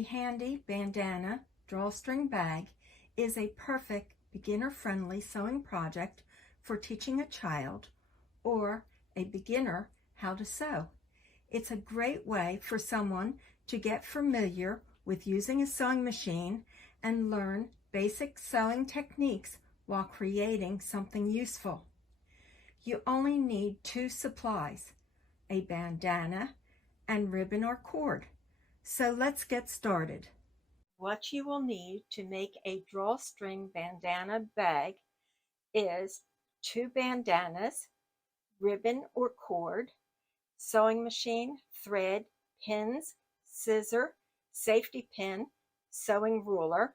A handy bandana drawstring bag is a perfect beginner-friendly sewing project for teaching a child or a beginner how to sew. It's a great way for someone to get familiar with using a sewing machine and learn basic sewing techniques while creating something useful. You only need two supplies, a bandana and ribbon or cord. So let's get started. What you will need to make a drawstring bandana bag is two bandanas, ribbon or cord, sewing machine, thread, pins, scissor, safety pin, sewing ruler,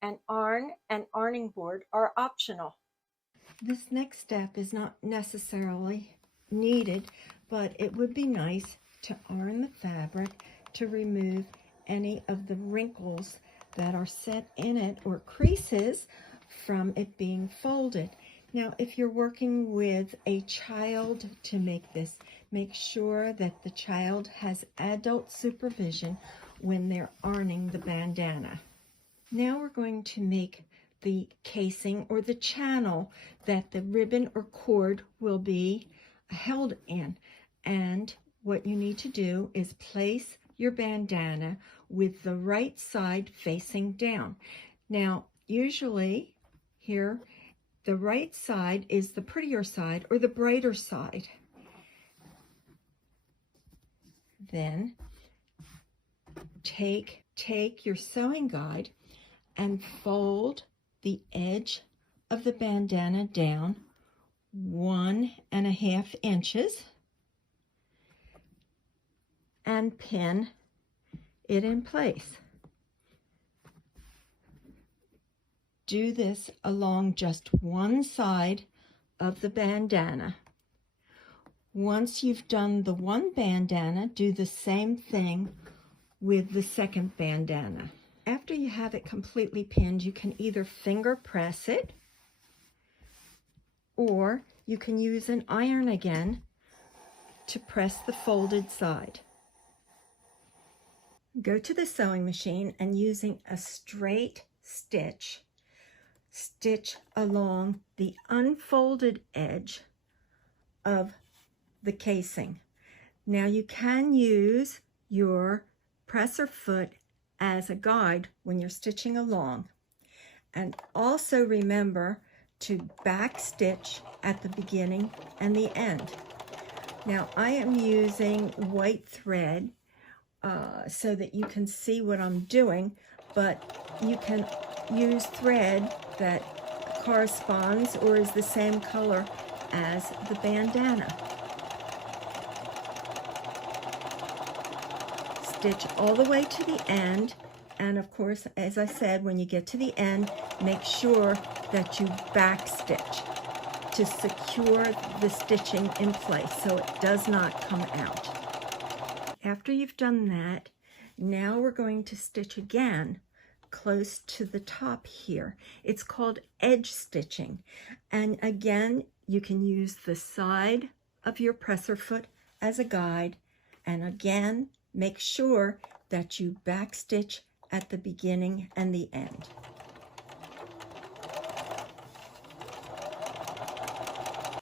and ironing board are optional. This next step is not necessarily needed, but it would be nice to iron the fabric to remove any of the wrinkles that are set in it or creases from it being folded. Now, if you're working with a child to make this, make sure that the child has adult supervision when they're ironing the bandana. Now we're going to make the casing or the channel that the ribbon or cord will be held in. And what you need to do is place your bandana with the right side facing down. Now, usually here, the right side is the prettier side or the brighter side. Then take your sewing guide and fold the edge of the bandana down 1.5 inches and pin it in place. Do this along just one side of the bandana. Once you've done the one bandana, do the same thing with the second bandana. After you have it completely pinned, you can either finger press it or you can use an iron again to press the folded side. Go to the sewing machine and using a straight stitch, stitch along the unfolded edge of the casing. Now you can use your presser foot as a guide when you're stitching along. And also remember to back stitch at the beginning and the end. Now I am using white thread so that you can see what I'm doing, but you can use thread that corresponds or is the same color as the bandana. Stitch all the way to the end, and of course, as I said, when you get to the end, make sure that you back stitch to secure the stitching in place so it does not come out. After you've done that, now we're going to stitch again close to the top here. It's called edge stitching, and again you can use the side of your presser foot as a guide, and again make sure that you back stitch at the beginning and the end.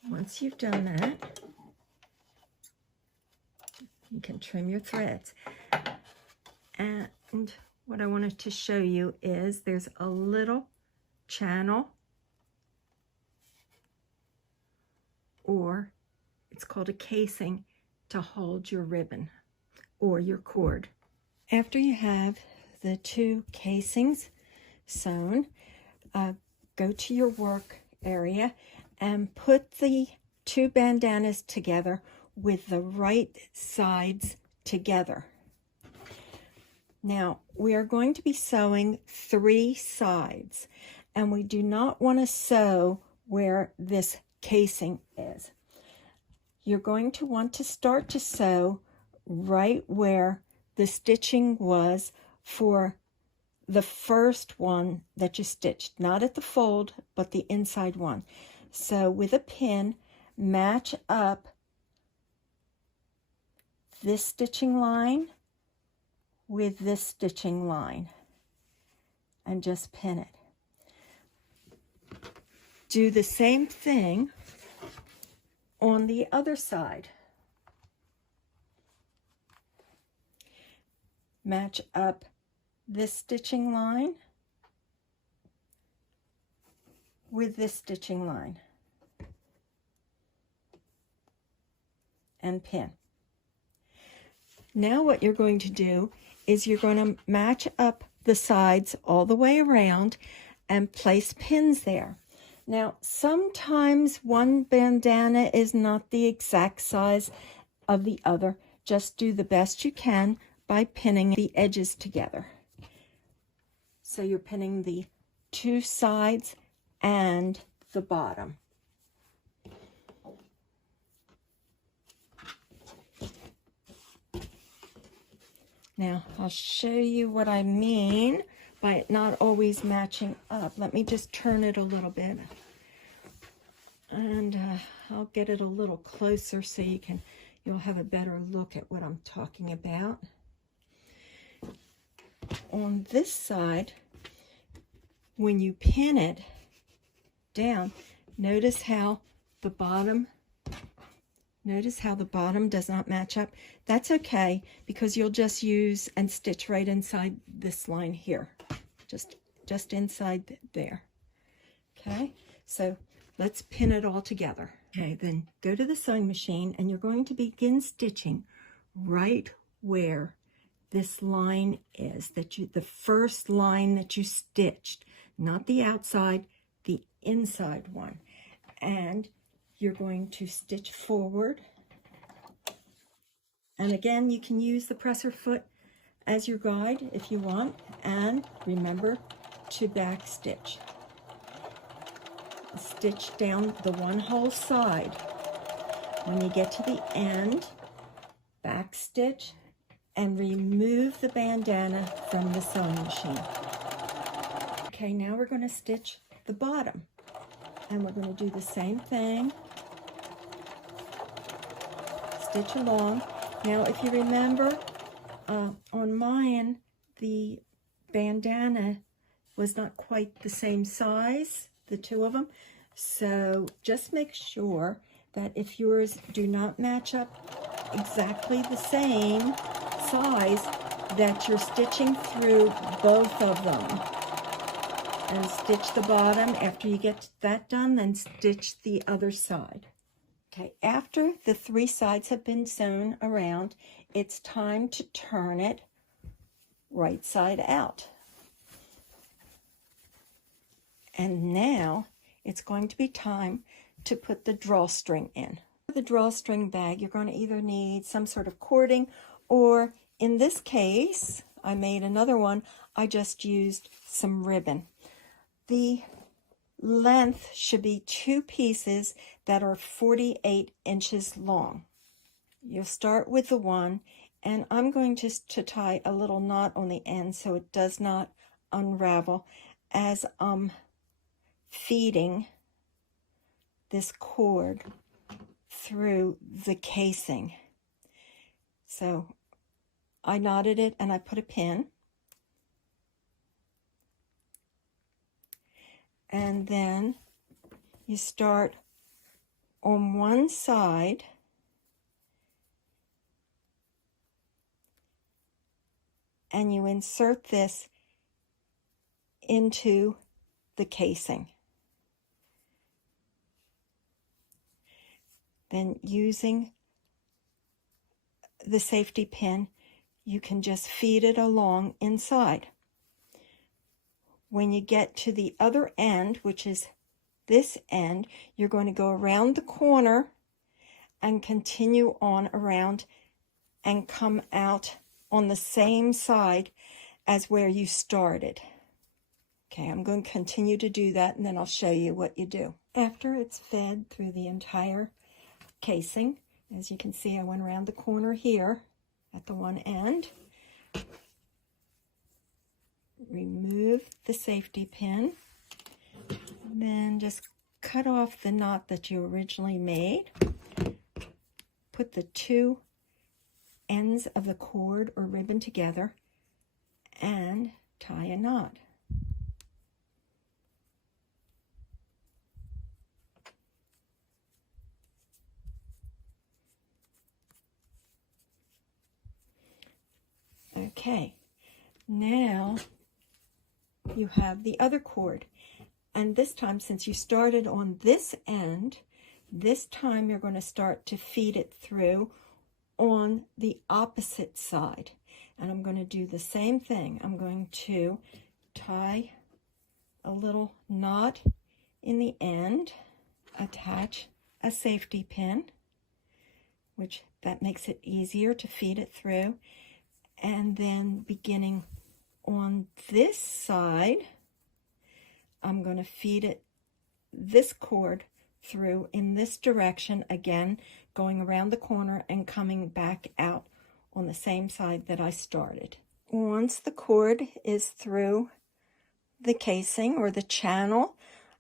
Once you've done that, you can trim your threads. And what I wanted to show you is there's a little channel, or it's called a casing, to hold your ribbon or your cord. After you have the two casings sewn, go to your work area and put the two bandanas together with the right sides together. Now we are going to be sewing 3 sides, and we do not want to sew where this casing is. You're going to want to start to sew right where the stitching was for the first one that you stitched, not at the fold, but the inside one. So with a pin, match up this stitching line with this stitching line and just pin it. Do the same thing on the other side. Match up this stitching line with this stitching line and pin. Now what you're going to do is you're going to match up the sides all the way around and place pins there. Now sometimes one bandana is not the exact size of the other. Just do the best you can by pinning the edges together. So you're pinning the two sides and the bottom. Now I'll show you what I mean by it not always matching up. Let me just turn it a little bit, and I'll get it a little closer so you'll have a better look at what I'm talking about. On this side, when you pin it down, notice how the bottom does not match up. That's okay, because you'll just use and stitch right inside this line here, just inside there. Okay, so let's pin it all together. Okay, then go to the sewing machine and you're going to begin stitching right where this line is, the first line that you stitched, not the outside, the inside one. And you're going to stitch forward. And again, you can use the presser foot as your guide if you want. And remember to back stitch. Stitch down the one whole side. When you get to the end, back stitch and remove the bandana from the sewing machine. Okay, now we're going to stitch the bottom. And we're going to do the same thing. Stitch along. Now, if you remember, on mine, the bandana was not quite the same size, the two of them. So just make sure that if yours do not match up exactly the same size, that you're stitching through both of them. And stitch the bottom. After you get that done, then stitch the other side. Okay, after the three sides have been sewn around, it's time to turn it right side out. And now it's going to be time to put the drawstring in. For the drawstring bag, you're going to either need some sort of cording, or in this case, I made another one, I just used some ribbon. The length should be 2 pieces that are 48 inches long. You'll start with the one, and I'm going to tie a little knot on the end so it does not unravel as I'm feeding this cord through the casing. So I knotted it and I put a pin. And then you start on one side and you insert this into the casing. Then using the safety pin, you can just feed it along inside. When you get to the other end, which is this end, you're going to go around the corner and continue on around and come out on the same side as where you started. Okay, I'm going to continue to do that, and then I'll show you what you do. After it's fed through the entire casing, as you can see, I went around the corner here at the one end. Remove the safety pin, then just cut off the knot that you originally made. Put the two ends of the cord or ribbon together, and tie a knot. Okay, now you have the other cord, and this time, since you started on this end, this time you're going to start to feed it through on the opposite side. And I'm going to do the same thing. I'm going to tie a little knot in the end, attach a safety pin, which that makes it easier to feed it through. And then beginning on this side, I'm going to feed it this cord through in this direction, again going around the corner and coming back out on the same side that I started. Once the cord is through the casing or the channel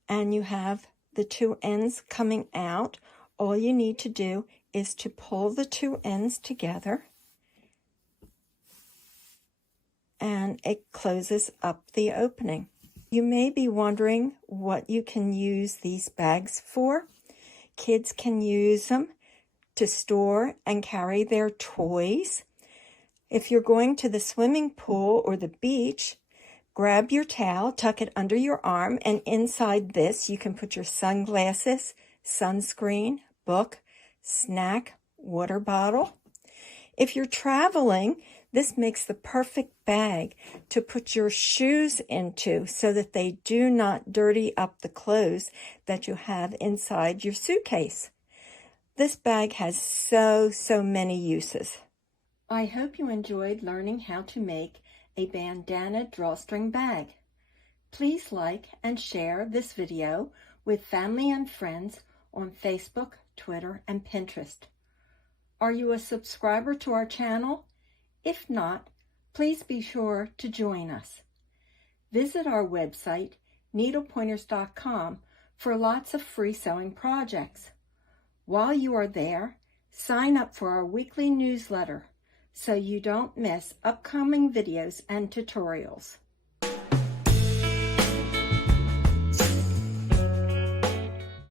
and you have the two ends coming out, all you need to do is to pull the two ends together, and it closes up the opening. You may be wondering what you can use these bags for. Kids can use them to store and carry their toys. If you're going to the swimming pool or the beach, grab your towel, tuck it under your arm, and inside this you can put your sunglasses, sunscreen, book, snack, water bottle. If you're traveling, this makes the perfect bag to put your shoes into so that they do not dirty up the clothes that you have inside your suitcase. This bag has so many uses. I hope you enjoyed learning how to make a bandana drawstring bag. Please like and share this video with family and friends on Facebook, Twitter, and Pinterest. Are you a subscriber to our channel? If not, please be sure to join us. Visit our website, needlepointers.com, for lots of free sewing projects. While you are there, sign up for our weekly newsletter so you don't miss upcoming videos and tutorials.